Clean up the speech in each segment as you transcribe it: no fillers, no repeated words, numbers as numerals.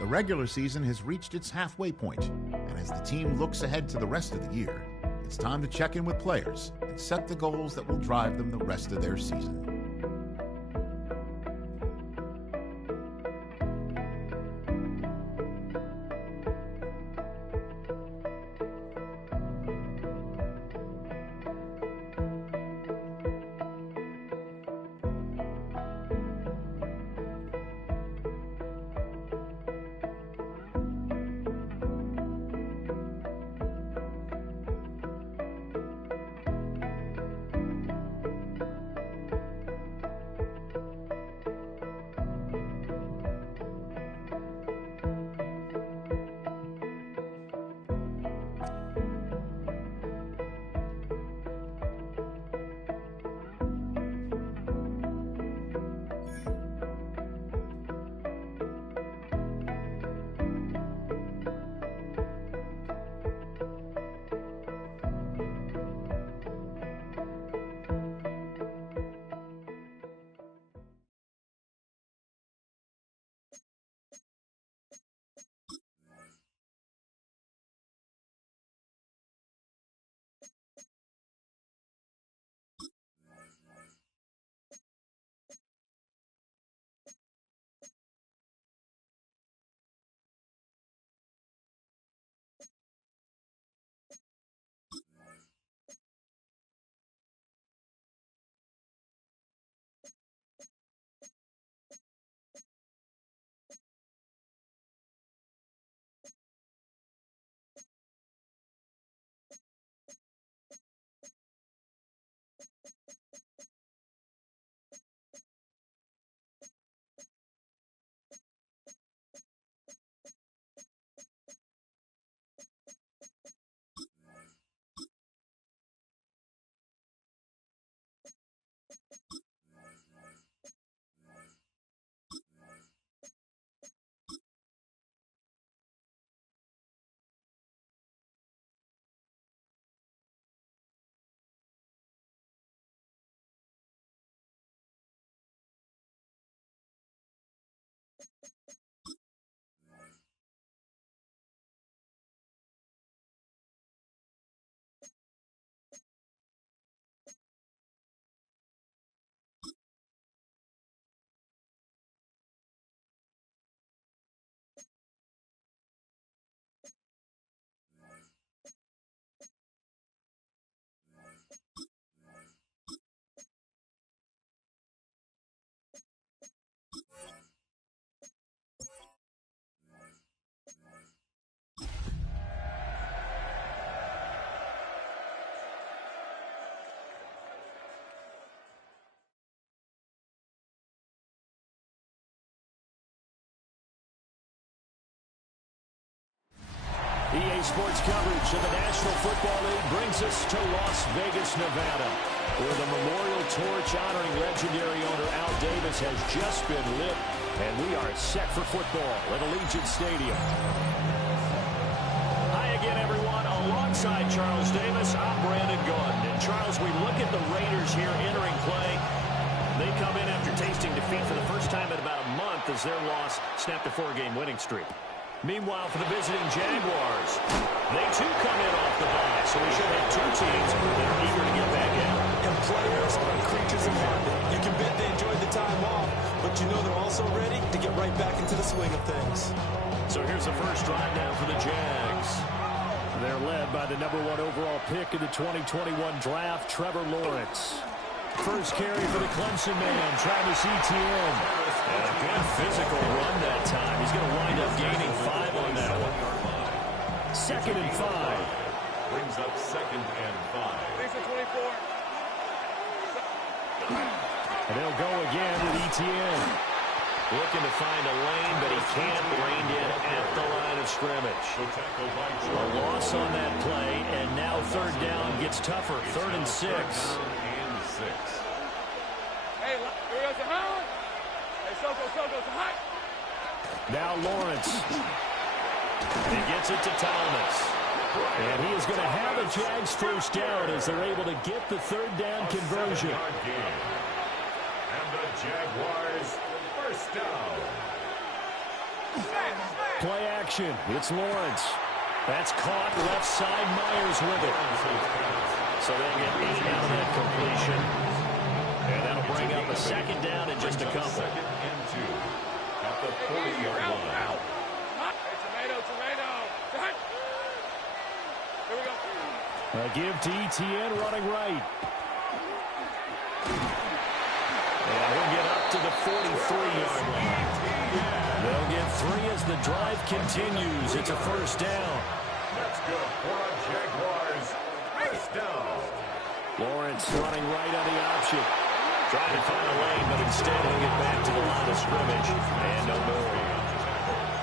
The regular season has reached its halfway point, and as the team looks ahead to the rest of the year, it's time to check in with players and set the goals that will drive them the rest of their season. EA Sports coverage of the National Football League brings us to Las Vegas, Nevada, where the memorial torch honoring legendary owner Al Davis has just been lit, and we are set for football at Allegiant Stadium. Hi again, everyone. Alongside Charles Davis, I'm Brandon Gunn. And Charles, we look at the Raiders here entering play. They come in after tasting defeat for the first time in about a month as their loss snapped a 4-game winning streak. Meanwhile, for the visiting Jaguars, they too come in off the bye, so we should have two teams that are eager to get back in. And players are creatures of habit. You can bet they enjoyed the time off, but you know they're also ready to get right back into the swing of things. So here's the first drive now for the Jags. They're led by the #1 overall pick in the 2021 draft, Trevor Lawrence. First carry for the Clemson man, Travis Etienne. And a good physical run that time. He's going to wind up gaining 5 on that one. 2nd and 5. Brings up 2nd and 5. 24. And they'll go again with Etienne. Looking to find a lane, but he can't. Reined in at the line of scrimmage. A loss on that play, and now 3rd down gets tougher. 3rd and 6. Hey, here goes the high. Hey, Soko, high. Now Lawrence. He gets it to Thomas. And he is going to have a Jags first down as they're able to get the 3rd down conversion. And the Jaguars first down. Play action. It's Lawrence. That's caught left side. Myers with it. So they get 8 out of that completion. And that'll bring up a second down in just a couple. Second and 2 at the 40-yard line. Tomato. Here we go. A give to Etienne running right. And he'll get up to the 43-yard line. They'll get 3 as the drive continues. It's a first down. That's good for a Jaguars. First down. Lawrence running right on the option. Trying to find a lane, but instead he'll get back to the line of scrimmage. And no more.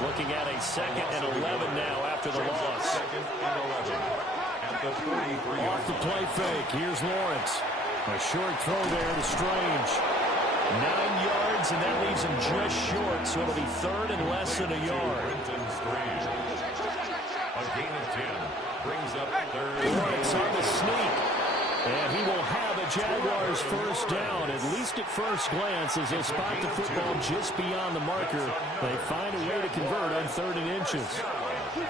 Looking at a 2nd and 11 now after the loss. Second and 11 at the 43-yard Off the play fake. Here's Lawrence. A short throw there to Strange. 9 yards, and that leaves him just short, so it'll be 3rd and less than a yard. A gain of 10 brings up 3rd. Lawrence on the sneak, and he will have a Jaguars first down, at least at first glance, as they spot the football just beyond the marker. They find a way to convert on 3rd and inches. 2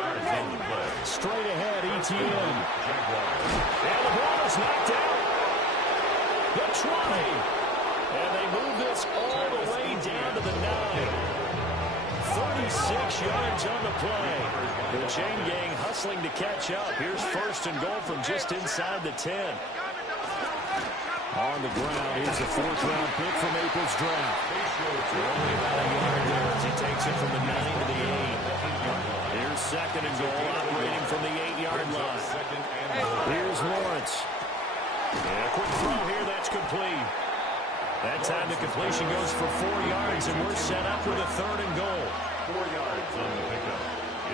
yards on the play. Straight ahead, Etienne. And the ball is knocked out. The try. And they move this all the way down to the 9. 36 yards on the play. The chain gang hustling to catch up. Here's 1st and goal from just inside the 10. On the ground, here's a 4th-round pick from April's draft. Only about a yard there as he takes it from the 9 to the 8. Here's 2nd and goal, operating from the 8-yard line. Here's Lawrence. And a quick throw here, that's complete. That time the completion goes for 4 yards, and we're set up with a 3rd and goal. 4 yards on the pickup.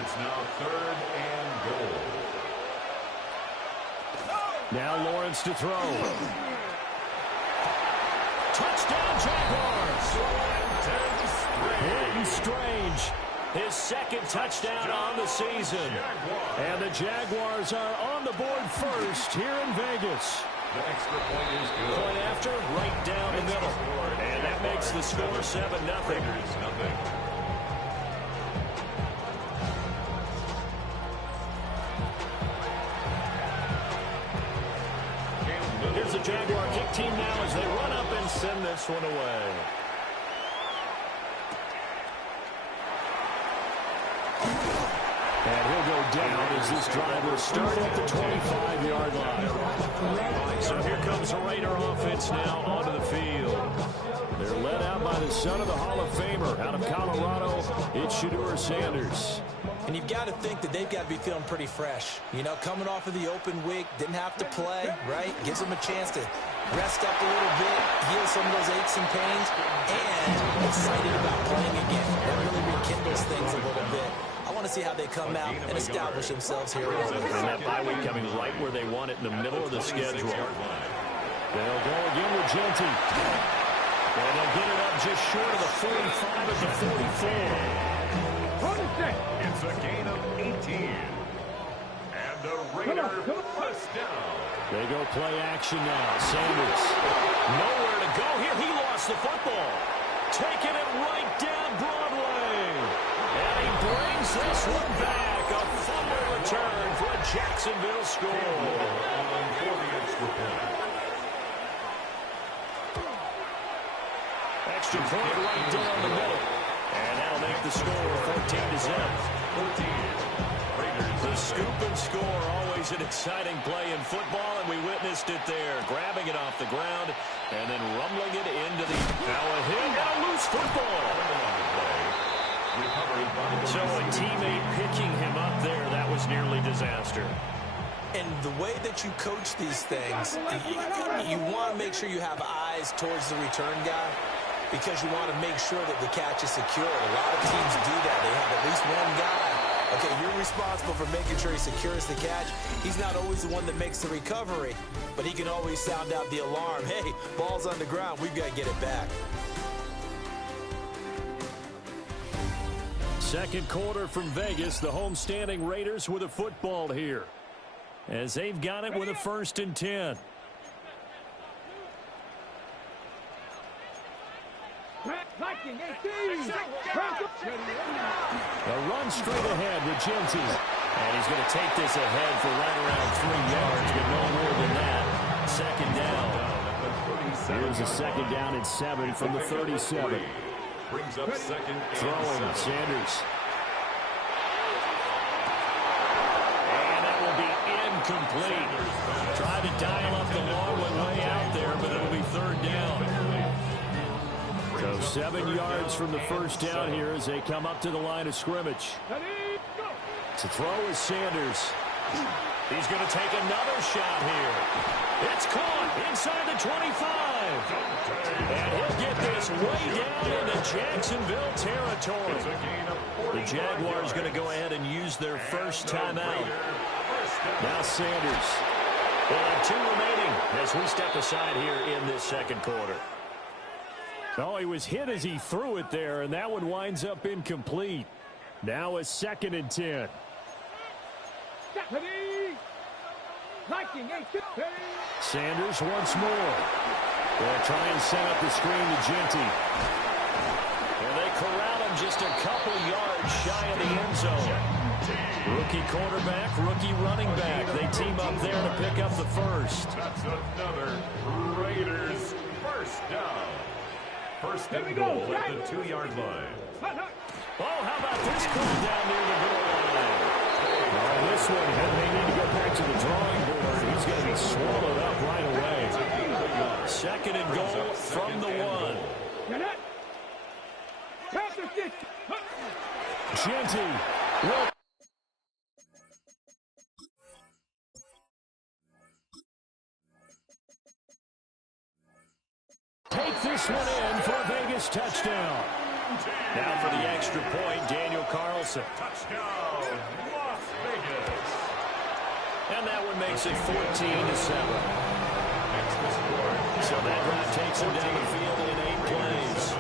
It's now 3rd and goal. Now Lawrence to throw. Touchdown, Jaguars! Hitting Strange. His 2nd touchdown on the season. And the Jaguars are on the board first here in Vegas. The extra point is good. Point after, right down the middle. And that makes the score 7-0. Here's the Jaguar kick team now as they run up and send this one away. And he'll go down as this drive will start at the 25-yard line. So here comes the Raider offense now onto the field. They're led out by the son of the Hall of Famer out of Colorado. It's Shedeur Sanders. And you've got to think that they've got to be feeling pretty fresh. You know, coming off of the open week, didn't have to play, right? Gives them a chance to rest up a little bit, heal some of those aches and pains, and excited about playing again. That really rekindles things a little bit. I want to see how they come out and establish themselves here. And that bye week coming right where they want it, in the middle of the schedule. They'll go again with Genty. And they'll get it up just short of the 45 at the 44. It's a gain of 18. And the Raider first down. They go play action now. Sanders. Nowhere to go here. He lost the football. Taking it right down Broadway. And he brings this one back. A fumble return for a Jacksonville score. On for the extra point. Extra point right down the middle. And that'll make the score 14-0. 14. Raiders. The scoop and score, always an exciting play in football, and we witnessed it there. Grabbing it off the ground and then rumbling it into the... Now a hit and a loose football. So a teammate picking him up there, that was nearly disaster. And the way that you coach these things, you want to make sure you have eyes towards the return guy because you want to make sure that the catch is secure. A lot of teams do that. They have at least one guy. Okay, you're responsible for making sure he secures the catch. He's not always the one that makes the recovery, but he can always sound out the alarm. Hey, ball's on the ground. We've got to get it back. Second quarter from Vegas, the homestanding Raiders with a football here, as they've got it with a 1st and 10. A run straight ahead with Genty. And he's going to take this ahead for right around 3 yards, but no more than that. Second down. Here's a second down and 7 from the 37. Brings up second. Throwing Sanders. And that will be incomplete. Try to dial up the long one way out there, but it'll be third down. So 7 yards from the first down here as they come up to the line of scrimmage. To throw is Sanders. He's going to take another shot here. It's caught inside the 25. And he'll get this way down into Jacksonville territory. The Jaguars going to go ahead and use their first timeout. Now Sanders. We'll have 2 remaining as we step aside here in this second quarter. Oh, he was hit as he threw it there, and that one winds up incomplete. Now a 2nd and 10. Sanders once more. They'll try and set up the screen to Genty. And they corral him just a couple yards shy of the end zone. Rookie quarterback, rookie running back. They team up there to pick up the first. That's another Raiders first down. First and goal at the 2-yard line. Oh, how about this call down near the goal line? This one, they need to go back to the drawing board. He's going to be swallowed up right away. Second and goal from the 1. Genty. Take this one in for a Vegas touchdown. Now for the extra point, Daniel Carlson. Touchdown, Las Vegas. And that one makes it 14-7. So that drive takes him down the field in 8 plays.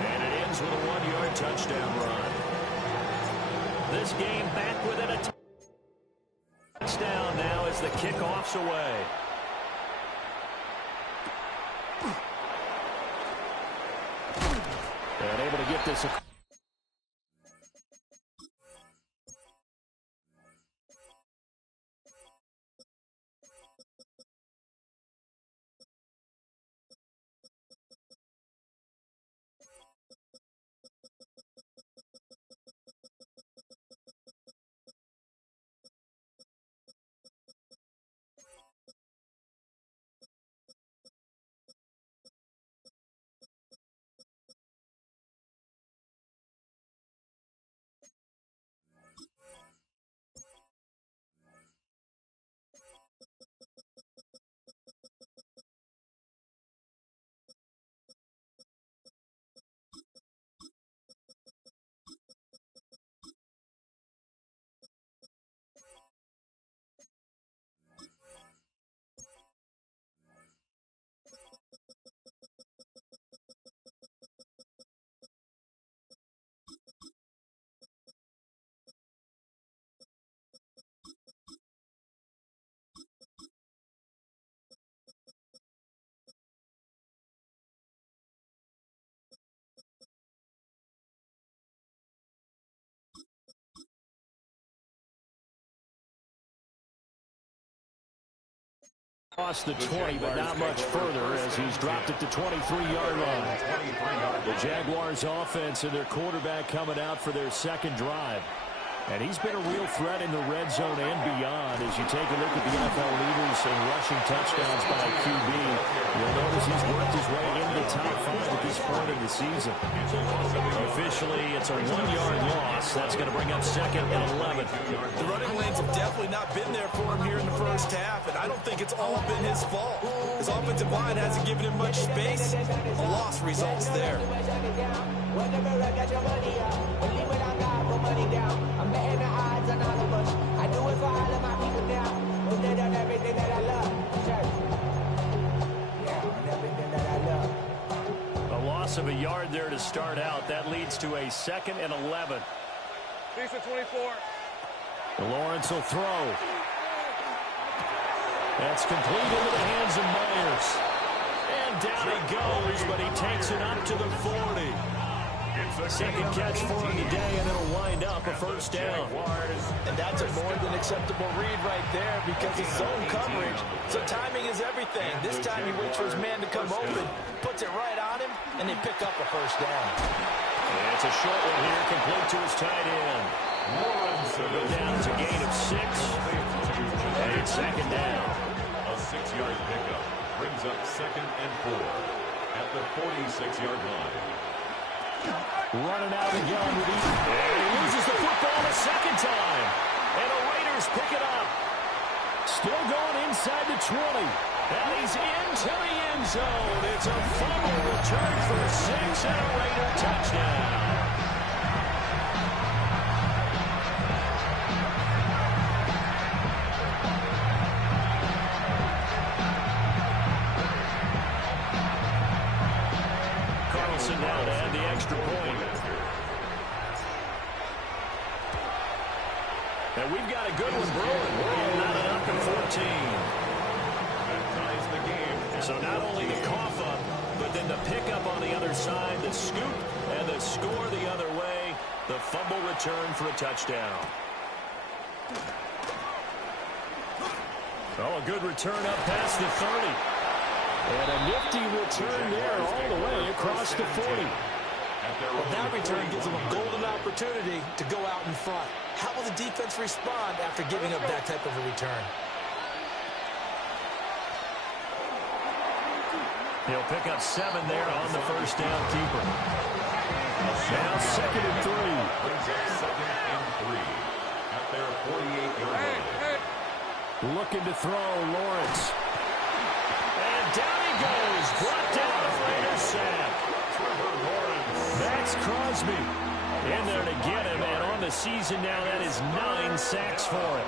And it ends with a 1-yard touchdown run. This game back within a touchdown now as the kickoff's away. And able to get this. Across the 20, but not much further as he's dropped at the 23-yard line. The Jaguars offense and their quarterback coming out for their second drive. And he's been a real threat in the red zone and beyond. As you take a look at the NFL leaders in rushing touchdowns by a QB, you'll notice he's worked his way into the top 5 at this point in the season. Officially, it's a 1-yard loss. That's going to bring up second and 11. The running lanes have definitely not been there for him here in the first half, and I don't think it's all been his fault. His offensive line hasn't given him much space. The loss results there. I'm betting the odds on all of us. I do it for all of my people now. Who did on everything that I love. Yeah, on everything that I love. A loss of a yard there to start out. That leads to a second and 11. Lisa 24. Lawrence will throw. That's complete into the hands of Myers. And And down he goes, but he takes it up to the 40. Second catch for him today, and it'll wind up a first down. And that's a more than acceptable read right there because it's zone coverage, so timing is everything. This time he waits for his man to come open, puts it right on him, and they pick up a first down. And it's a short one here, complete to his tight end. Go down as a gain of 6. And it's second down. A 6-yard pickup brings up 2nd and 4 at the 46-yard line. Running out of the gun. And he loses the football a second time. And the Raiders pick it up. Still going inside the 20. And he's into the end zone. It's a fumble return for 6 and a Raider touchdown. Carlson now to add the extra point. And we've got a good one brewing. We're not enough in 14. That ties the game. So not only the cough up, but then the pickup on the other side, the scoop, and the score the other way. The fumble return for a touchdown. Oh, a good return up past the 30. And a nifty return there all the way across the 40. Well, that return gives them a golden opportunity to go out in front. How will the defense respond after giving up that type of a return? He'll pick up 7 there on the first down keeper. Now 2nd and 3. Brings up 2nd and 3 at their 48-yard line. Looking to throw, Lawrence. And down he goes. Brought down a Raiders sack. Max Crosby in there to get him. And on the season now, that is 9 sacks for him.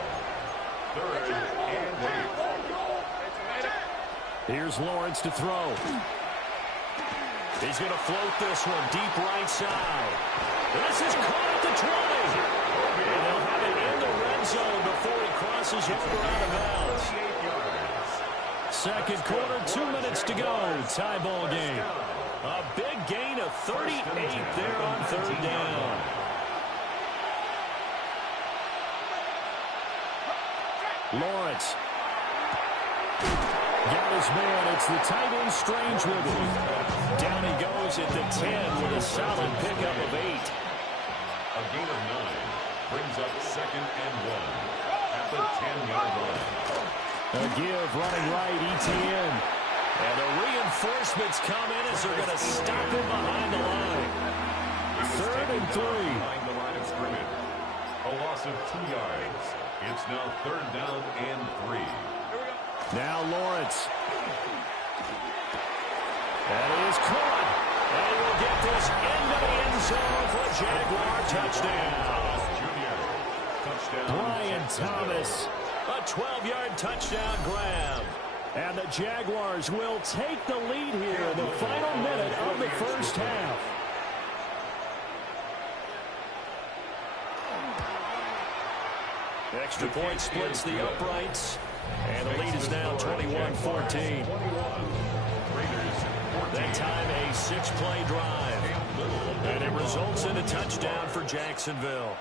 3rd and 8. Here's Lawrence to throw. He's going to float this one deep right side. This is caught at the 20. And they'll have it in the red zone before he crosses over out of bounds. Second quarter, 2 minutes to go. Tie ball game. A big gain of 38 there on 3rd down. Lawrence. Got his man. It's the tight end Strange with him. Down he goes at the 10 with a solid pickup of 8. A gain of 9 brings up 2nd and 1 at the 10-yard line. A give running right, ETN. And the reinforcements come in as they're going to stop him behind the line. 3rd and 3. Behind the line of scrimmage. A loss of 2 yards. It's now 3rd down and 3. Now Lawrence. And he is caught. And he will get this into the end zone for a Jaguar touchdown. Junior. Touchdown. Brian Thomas. A 12-yard touchdown grab. And the Jaguars will take the lead here in the final minute of the first half. Extra point splits the uprights. And the lead is now 21-14. That time a 6-play drive. And it results in a touchdown for Jacksonville.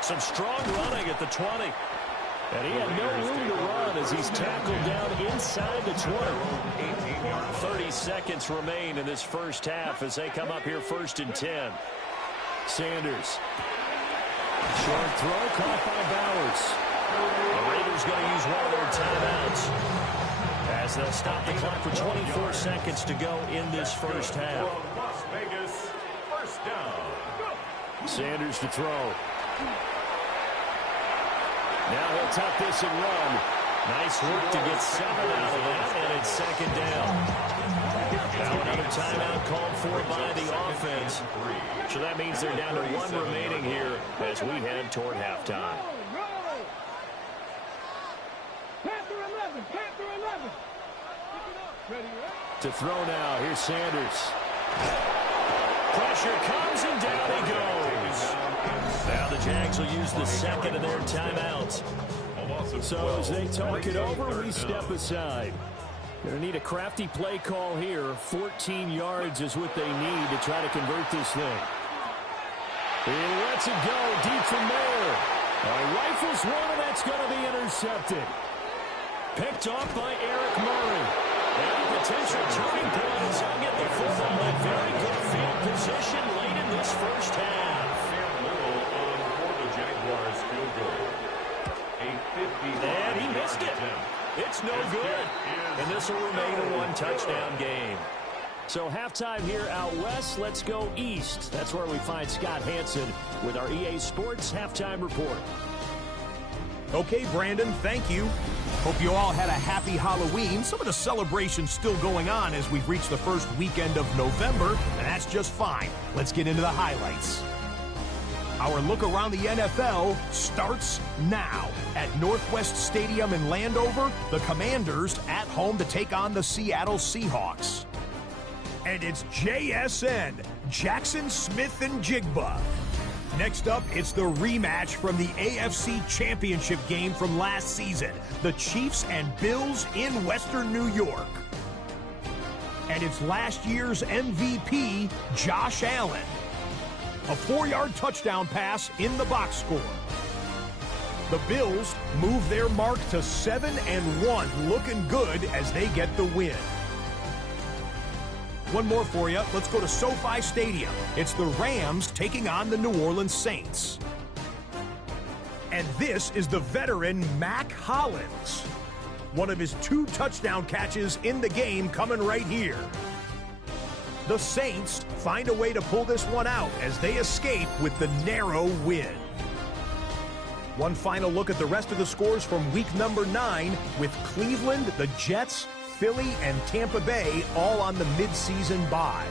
Some strong running at the 20. And he had no room to run as he's tackled down inside the 20. 30 seconds remain in this first half as they come up here 1st and 10. Sanders. Short throw caught by Bowers. The Raiders going to use one of their timeouts as they'll stop the clock for 24 seconds to go in this first half. Las Vegas, first down. Sanders to throw. Now he'll tuck this and run. Nice work to get 7 out of that, and it's 2nd down. Now another timeout called for by the offense. So that means they're down to 1 remaining here as we head toward halftime. To throw now, here's Sanders. Pressure comes and down he goes. Now the Jags will use the 2nd of their timeouts. loss of 12. So as they talk it over, we step aside. Going to need a crafty play call here. 14 yards is what they need to try to convert this thing. He lets it go deep from there. Rifles one, and that's going to be intercepted. Picked off by Eric Murray. And a potential turning point as he'll get the football in very good field position late in this first half. Sam Little on for the Jaguars field goal. A 55. And he missed it. It's no good. And this will remain a one-touchdown game. So halftime here out west. Let's go east. That's where we find Scott Hansen with our EA Sports Halftime Report. Okay, Brandon, thank you. Hope you all had a happy Halloween. Some of the celebrations still going on as we've reached the first weekend of November, and that's just fine. Let's get into the highlights. Our look around the NFL starts now. At Northwest Stadium in Landover, the Commanders at home to take on the Seattle Seahawks. And it's JSN, Jackson Smith and Jigba. Next up, it's the rematch from the AFC Championship game from last season. The Chiefs and Bills in Western New York. And it's last year's MVP, Josh Allen. A 4-yard touchdown pass in the box score. The Bills move their mark to 7-1, looking good as they get the win. One more for you. Let's go to SoFi Stadium. It's the Rams taking on the New Orleans Saints. And this is the veteran Mac Hollins. One of his 2 touchdown catches in the game coming right here. The Saints find a way to pull this one out as they escape with the narrow win. One final look at the rest of the scores from week number 9 with Cleveland, the Jets, Philly, and Tampa Bay all on the midseason bye.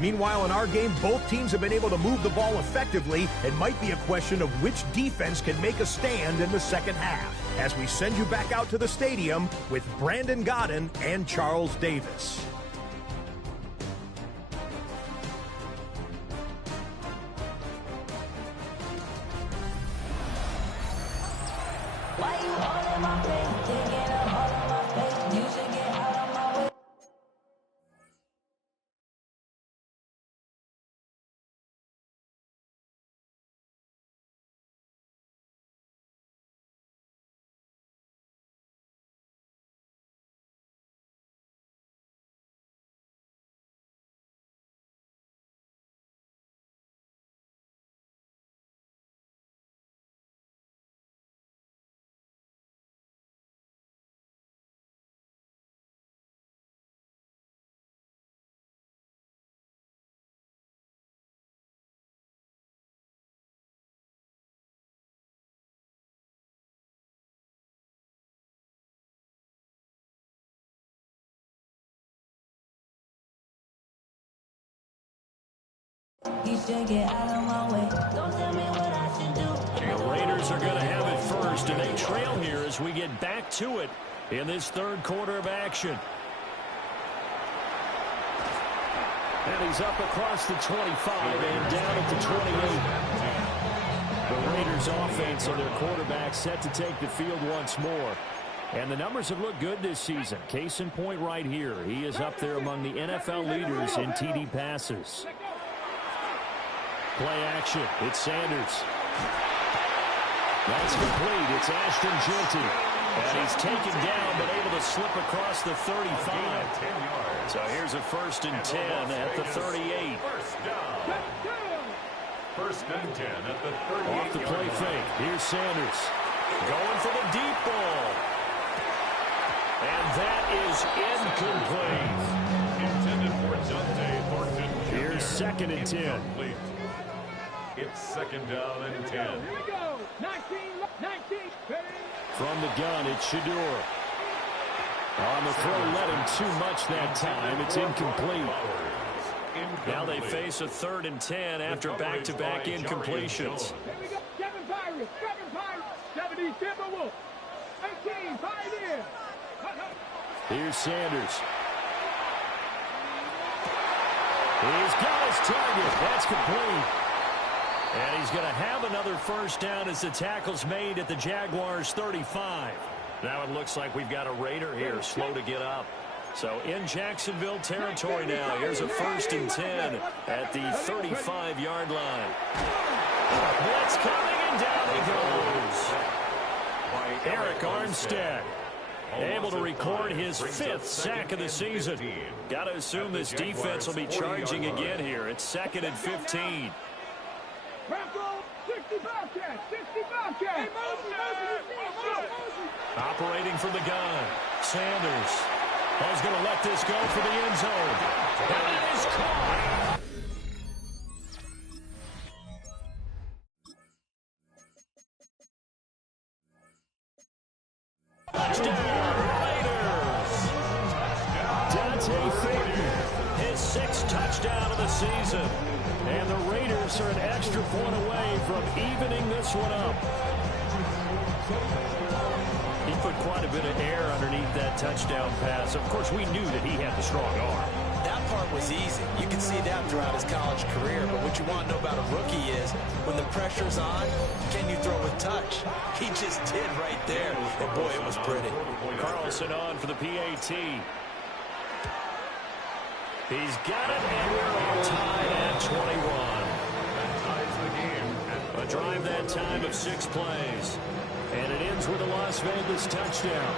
Meanwhile, in our game, both teams have been able to move the ball effectively. It might be a question of which defense can make a stand in the second half as we send you back out to the stadium with Brandon Godden and Charles Davis. Why you all in my face? Taking up all of my space. You should get out of my way. You should get out of my way. Don't tell me what I should do. The Raiders are going to have it first, and they trail here as we get back to it in this third quarter of action. And he's up across the 25 and down at the 28. The Raiders offense and their quarterback set to take the field once more. And the numbers have looked good this season. Case in point right here. He is up there among the NFL leaders in TD passes. Play action. It's Sanders. That's complete. It's Ashton Jeanty. And he's taken down but able to slip across the 35. So here's a 1st and 10 at the 38. First and 10 at the 38. Off the play fake. Here's Sanders. Going for the deep ball. And that is incomplete. Intended for Dante Thornton Jr. Here's 2nd and 10. Incomplete. It's 2nd down and 10. Here we go. 19. From the gun, it's Shador. On the throw, let him too much that time. It's incomplete. Now they face a 3rd and 10 after back-to-back incompletions. Here we go. Kevin Pirates. 70 Timberwolves. 18. Pioneer. Here's Sanders. He's got his target. That's complete. And he's going to have another first down as the tackle's made at the Jaguars' 35. Now it looks like we've got a Raider here, slow to get up. So in Jacksonville territory now. Here's a 1st and 10 at the 35-yard line. Blitz coming, and down he goes. Eric Armstead able to record his 5th sack of the season. Got to assume this defense will be charging again here. It's 2nd and 15. Operating from the gun. Sanders. He's going to let this go for the end zone. That is caught. Touchdown, Raiders. Dante Fayton, his 6th touchdown of the season. And the Raiders are an extra point away from evening this one up. He put quite a bit of air underneath that touchdown pass. Of course, we knew that he had the strong arm. That part was easy. You can see that throughout his college career. But what you want to know about a rookie is when the pressure's on, can you throw with touch? He just did right there. And, boy, it was pretty. Carlson on for the PAT. He's got it, and we're all tied at 21. A drive that time of 6 plays. And it ends with a Las Vegas touchdown.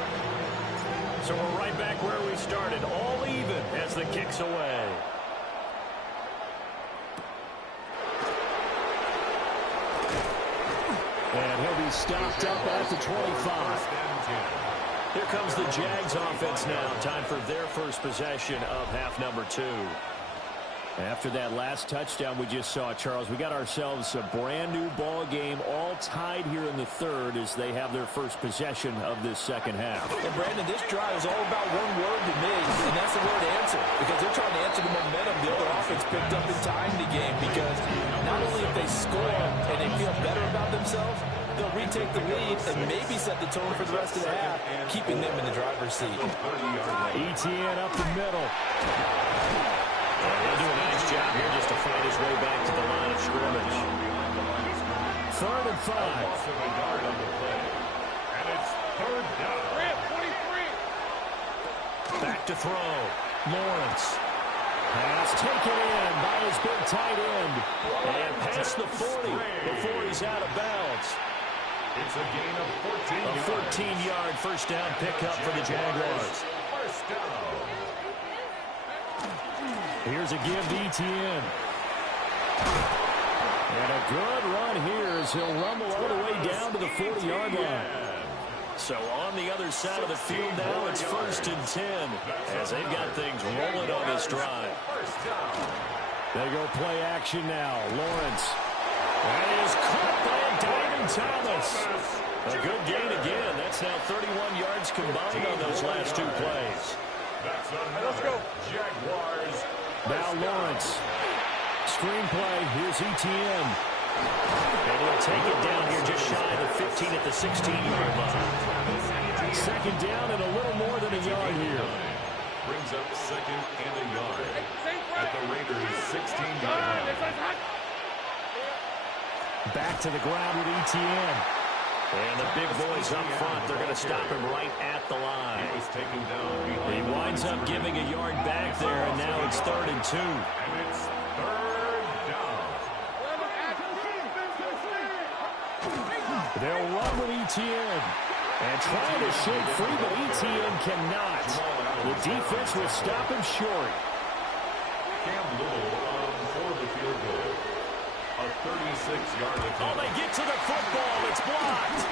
So we're right back where we started, all even as the kick's away. And he'll be stopped up at the 25. Here comes the Jags offense now. Time for their first possession of half number 2. After that last touchdown we just saw, Charles, we got ourselves a brand new ball game, all tied here in the 3rd as they have their first possession of this second half. And Brandon, this drive is all about one word to me, and that's the word answer, because they're trying to answer the momentum the other offense picked up in tying the game, because not only if they score and they feel better about themselves, they'll retake the lead and maybe set the tone for the rest of the half, keeping them in the driver's seat. Etienne up the middle. He'll do a nice job here just to find his way back to the line of scrimmage. 3rd and 5. And it's 3rd down. Back to throw. Lawrence. Pass taken in by his big tight end. And past the 40 before he's out of bounds. It's a gain of 14 yards. A 14-yard first down pickup for the Jaguars. First down. Here's a give to Etienne. And a good run here as he'll rumble all the way down to the 40-yard line. So on the other side of the field now, it's 1st and 10 as they've got things rolling on this drive. They go play action now. Lawrence. That is caught by a diving Thomas. A good gain again. That's now 31 yards combined on those last 2 plays. Let's go. Jaguars. Now Lawrence. Screenplay. Here's Etienne. And he'll take it down here just shy of the 15 at the 16-yard line. 2nd down and a little more than a yard here. Brings up 2nd and a yard at the Raiders' 16-yard line. Back to the ground with Etienne. And the big boys up front, they're going to stop him right at the line. He winds up giving a yard back there, and now it's 3rd and 2. And it's 3rd down. They'll run with Etienne. And trying to shake free, but Etienne cannot. The defense will stop him short. Cam Little for the field goal. A 36-yard attempt. Oh, they get to the football. It's blocked.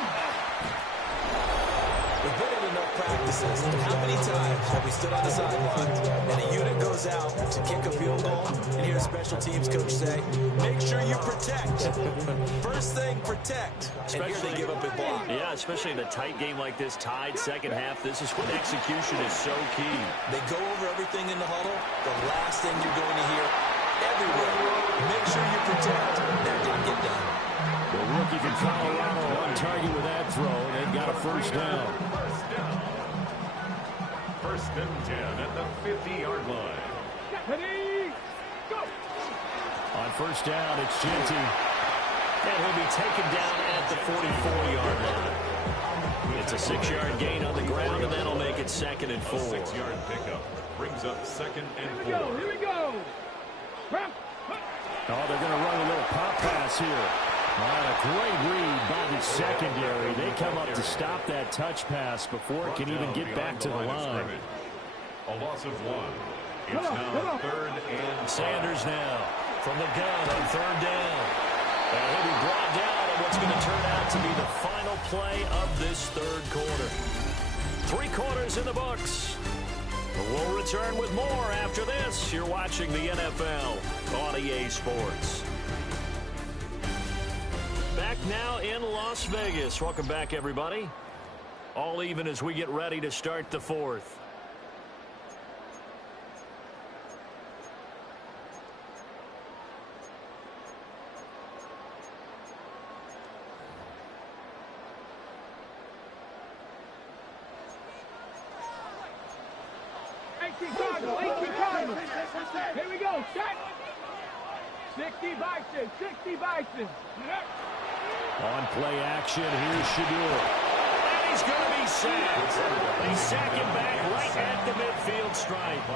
We've been in enough practices. How many times have we stood on the sideline and a unit goes out to kick a field goal and hear a special teams coach say, make sure you protect. First thing, protect. And here they give up a block. Yeah, especially in a tight game like this, tied second half. This is when execution is so key. They go over everything in the huddle. The last thing you're going to hear everywhere, make sure you protect. That didn't get done. The rookie from Colorado on target with that throw, and they've got a first down. 1st and 10 at the 50-yard line. Ready, go. On first down, it's Genty. And he'll be taken down at the 44-yard line. It's a 6-yard gain on the ground, and that'll make it 2nd and 4. 6-yard pickup brings up 2nd and 4. Here we go. Oh, they're going to run a little pop pass here. A great read by the secondary. They come up to stop that touch pass before it can even get back to the line. A loss of 1. It's now 3rd and Sanders now from the gun on 3rd down. And he'll be brought down on what's going to turn out to be the final play of this 3rd quarter. 3 quarters in the books. We'll return with more after this. You're watching the NFL on EA Sports. Back now in Las Vegas. Welcome back, everybody. All even as we get ready to start the 4th. Here we go, set. 60 Bison, 60 Bison. On play action, here's Shadur. And he's going to be sacked. They sack him back right at the midfield stripe.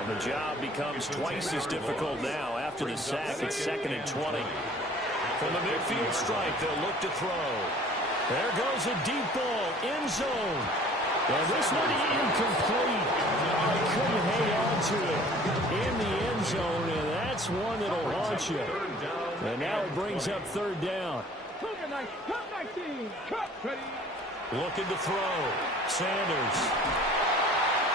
And the job becomes twice as difficult now. After the sack, it's 2nd and 20. From the midfield stripe, they'll look to throw. There goes a deep ball, end zone. And this one incomplete. They couldn't hang on to it in the end zone, and that's one that'll haunt you. And now it brings up 3rd down. Looking to throw. Sanders.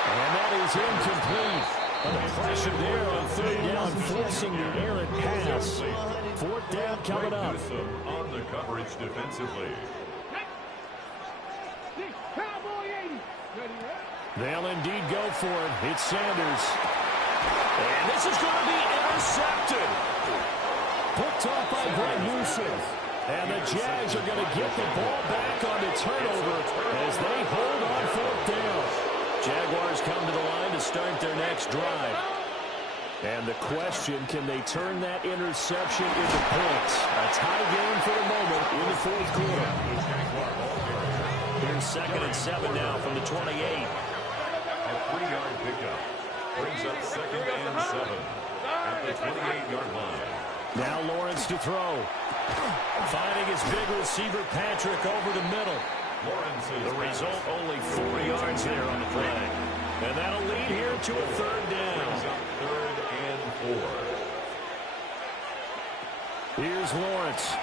And that is incomplete. The pressure there on 3rd down, forcing the errant pass. 4th down coming up. On the coverage defensively. They'll indeed go for it. It's Sanders. And this is going to be intercepted. Picked off by Greg Newsom. And the Jags are going to get the ball back on the turnover as they hold on 4th down. Jaguars come to the line to start their next drive. And the question, can they turn that interception into points? A tie game for the moment in the 4th quarter. Here's 2nd and 7 now from the 28. A 3-yard pickup brings up 2nd and 7 at the 28-yard line. Now Lawrence to throw. Finding his big receiver Patrick over the middle. The result, only 4 yards there on the play. And that'll lead here to a 3rd down. 3rd and 4. Here's Lawrence.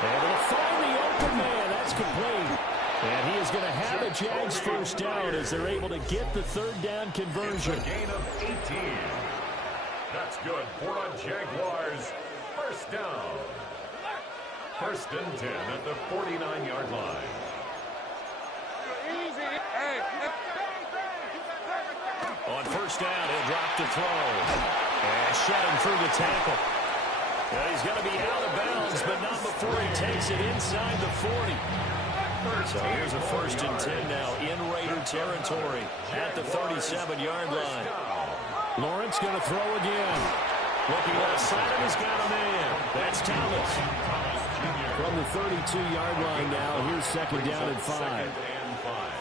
Able to find the open man. That's complete. And he is going to have a Jags 1st down as they're able to get the 3rd down conversion. It's a gain of 18. That's good for a Jaguars 1st down. 1st and 10 at the 49-yard line. On 1st down, he'll drop to throw. And shut him through the tackle. Well, he's going to be out of bounds, but not before he takes it inside the 40. So here's a 1st and 10 now in Raider territory at the 37-yard line. Lawrence going to throw again. Looking left side, and he's got a man. That's Thomas. From the 32-yard line now, here's 2nd down and 5. 2nd and 5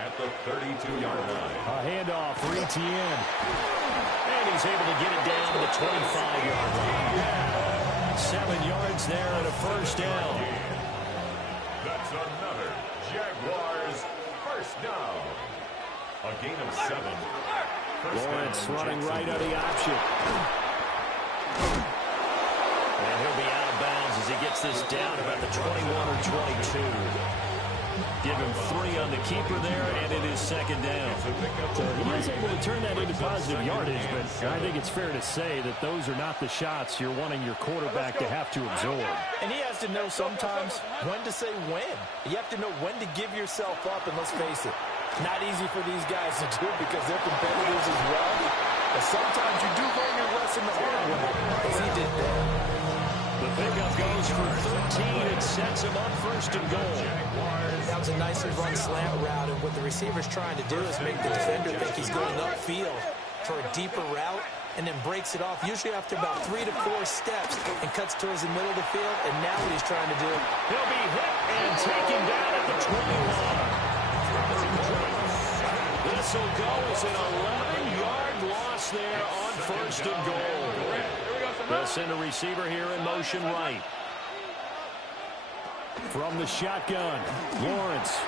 at the 32-yard line. A handoff for Etienne. And he's able to get it down to the 25-yard line. 7 yards there and a 1st down. That's another Jaguars 1st down. A gain of 7. Lawrence running right on the option. And he'll be out of bounds as he gets this down about the 21 or 22. Give him 3 on the keeper there, and it is 2nd down. So he is able to turn that into positive yardage, but I think it's fair to say that those are not the shots you're wanting your quarterback to have to absorb. And he has to know sometimes when to say when. You have to know when to give yourself up, and let's face it, not easy for these guys to do because they're competitors as well. But sometimes you do learn your lesson the hard way, as he did there. The pickup goes for 13 and sets him up 1st and goal. That was a nicely run slant route, and what the receiver's trying to do is make the defender think he's going upfield for a deeper route. and then breaks it off, usually after about 3 to 4 steps, and cuts towards the middle of the field. And now what he's trying to do. He'll be hit and taken down at the 20-line. This will go as an 11-yard loss there on 1st and goal. They'll send a receiver here in motion right. From the shotgun, Lawrence.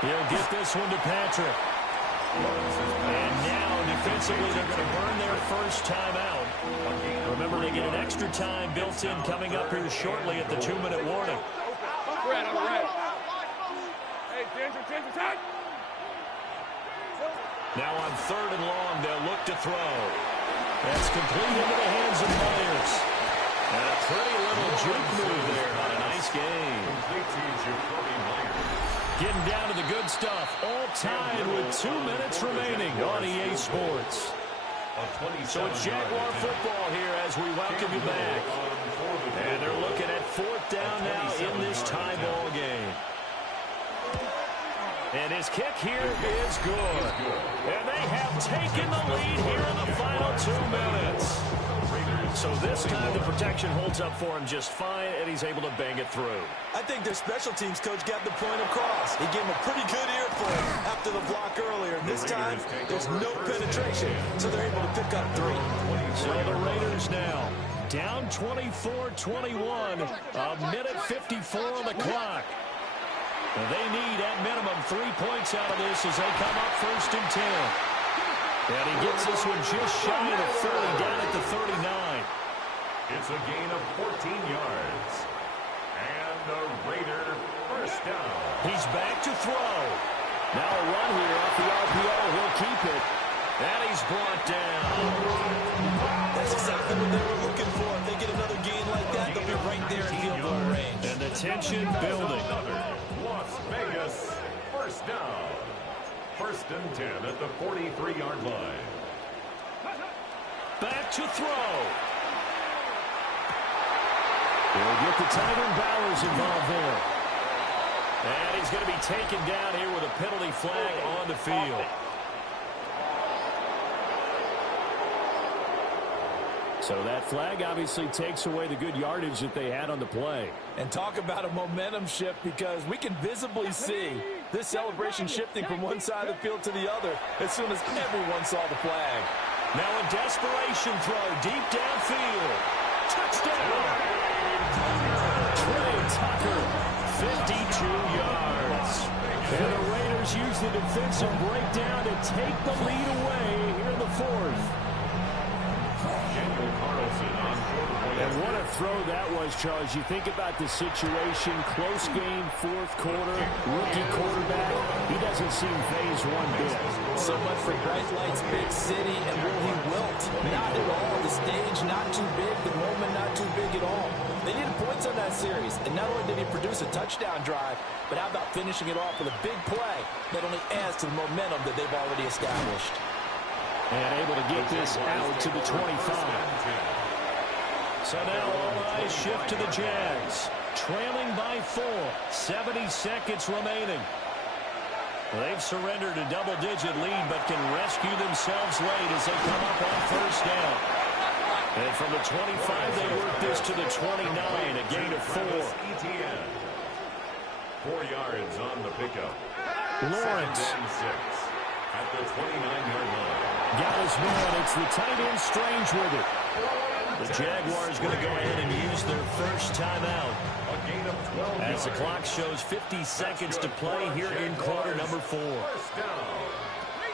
He'll get this one to Patrick. And now, defensively, they're going to burn their first timeout. Remember, they get an extra time built in coming up here shortly at the 2-minute warning. Now on 3rd and long, they'll look to throw. That's complete into the hands of Myers. And a pretty little juke move there on a nice game. Getting down to the good stuff. All tied with 2 minutes remaining on EA Sports. So it's Jaguar football here as we welcome you back. And they're looking at 4th down now in this tie ball game. And his kick here is good. And they have taken the lead here in the final 2 minutes. So this time the protection holds up for him just fine, and he's able to bang it through. I think their special teams coach got the point across. He gave him a pretty good earful after the block earlier. This time, there's no penetration, so they're able to pick up 3. So the Raiders now down 24-21, a minute 54 on the clock. And they need, at minimum, 3 points out of this as they come up 1st and 10. And he gets this one just shy of 30 down at the 39. It's a gain of 14 yards. And the Raider first down. He's back to throw. Now a run here off the RPO. He'll keep it. And he's brought down. That's exactly what they were looking for. If they get another gain like that, they'll be right there in field goal range. And the tension building. Las Vegas, first down. 1st and 10 at the 43-yard line. Back to throw. He'll get the tight end Bowers involved there. And he's going to be taken down here with a penalty flag on the field. So that flag obviously takes away the good yardage that they had on the play. And talk about a momentum shift, because we can visibly see this celebration shifting from one side of the field to the other as soon as everyone saw the flag. Now a desperation throw deep downfield. Touchdown! Trey Tucker, 52 yards. And the Raiders use the defensive breakdown to take the lead away here in the 4th. And what a throw that was, Charles. You think about the situation, close game, 4th quarter, rookie quarterback. He doesn't seem phased one bit. So much for bright lights, big city, and will he wilt? Not at all. The stage not too big, the moment not too big at all. They needed points on that series, and not only did he produce a touchdown drive, but how about finishing it off with a big play that only adds to the momentum that they've already established. And able to get this out to the 25. So now all eyes shift to the Jags. Trailing by 4. 70 seconds remaining. They've surrendered a double-digit lead, but can rescue themselves late as they come up on 1st down. And from the 25, they work this to the 29, a gain of 4. 4 yards on the pickup. Lawrence. 6 at the 29-yard line. Got his man. It's the tight end Strange with it. The Jaguars going to go ahead and use their first timeout. As the clock shows 50 seconds to play here in quarter number 4.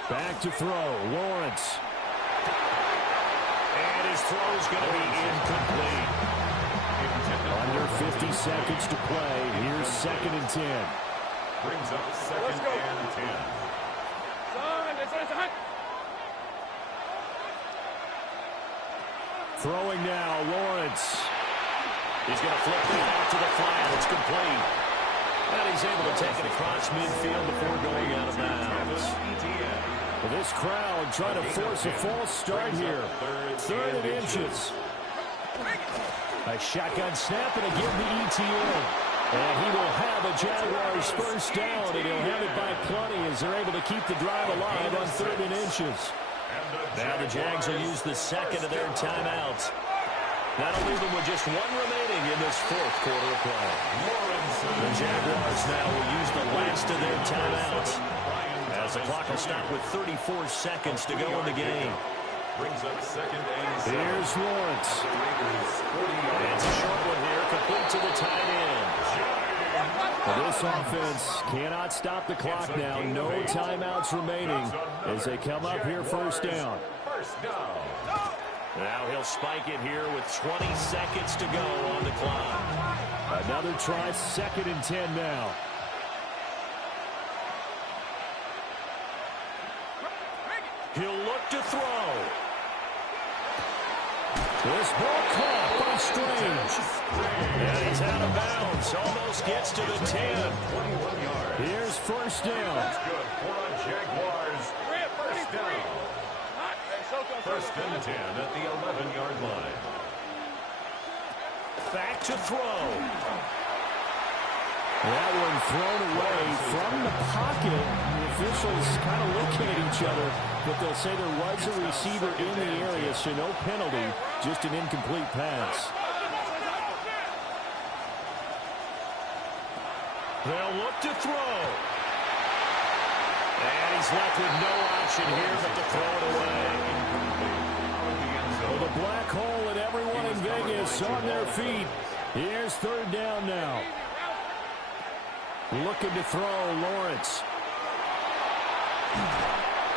Back to throw. Lawrence. And his throw is going to be incomplete. Under 50 seconds to play. Here's 2nd and 10. Brings up 2nd and 10. Throwing now, Lawrence. He's going to flip it out to the flat. It's complete. And he's able to take it across midfield before going out of bounds. Well, this crowd trying to force a false start here. 3rd and inches. A shotgun snap and again the ETN. And he will have a Jaguars first down, and he'll have it by plenty as they're able to keep the drive alive on 3rd and inches. Now the Jags will use the second of their timeouts. That'll leave them with just one remaining in this fourth quarter of play. The Jaguars now will use the last of their timeouts, as the clock will stop with 34 seconds to go in the game. Here's Lawrence. It's a short one here, complete to the tight end. Well, this offense cannot stop the clock now. No timeouts remaining as they come up here first down. Now he'll spike it here with 20 seconds to go on the clock. Another try, 2nd and 10 now. He'll look to throw. This ball caught by Strange. And he's out of bounds. Almost gets to the 10. Here's first down. That's good for the Jaguars. First down. First and 10 at the 11-yard line. Back to throw. That one thrown away from the pocket. The officials kind of looking at each other, but they'll say there was a receiver in the area, so no penalty, just an incomplete pass. They'll look to throw. And he's left with no option here but to throw it away. Well, the black hole and everyone in Vegas on their feet. Here's third down now. Looking to throw, Lawrence.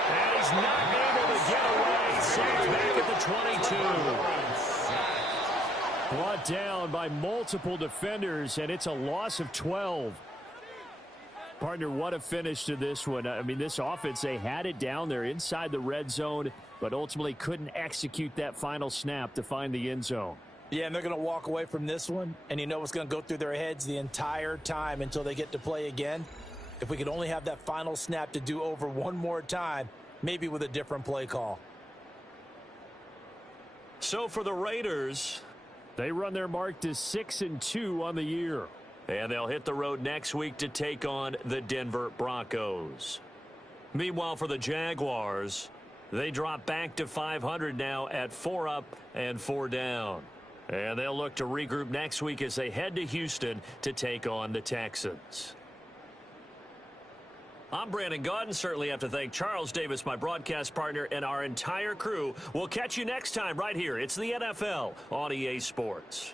And he's not able to get away. Saves back at the 22. Brought down by multiple defenders, and it's a loss of 12. Partner, what a finish to this one. I mean, this offense, they had it down there inside the red zone, but ultimately couldn't execute that final snap to find the end zone. Yeah, and they're going to walk away from this one, and you know what's going to go through their heads the entire time until they get to play again. If we could only have that final snap to do over one more time, maybe with a different play call. So for the Raiders, they run their mark to 6-2 on the year. And they'll hit the road next week to take on the Denver Broncos. Meanwhile, for the Jaguars, they drop back to 500 now at 4 up and 4 down. And they'll look to regroup next week as they head to Houston to take on the Texans. I'm Brandon Gaudin. Certainly have to thank Charles Davis, my broadcast partner, and our entire crew. We'll catch you next time right here. It's the NFL on EA Sports.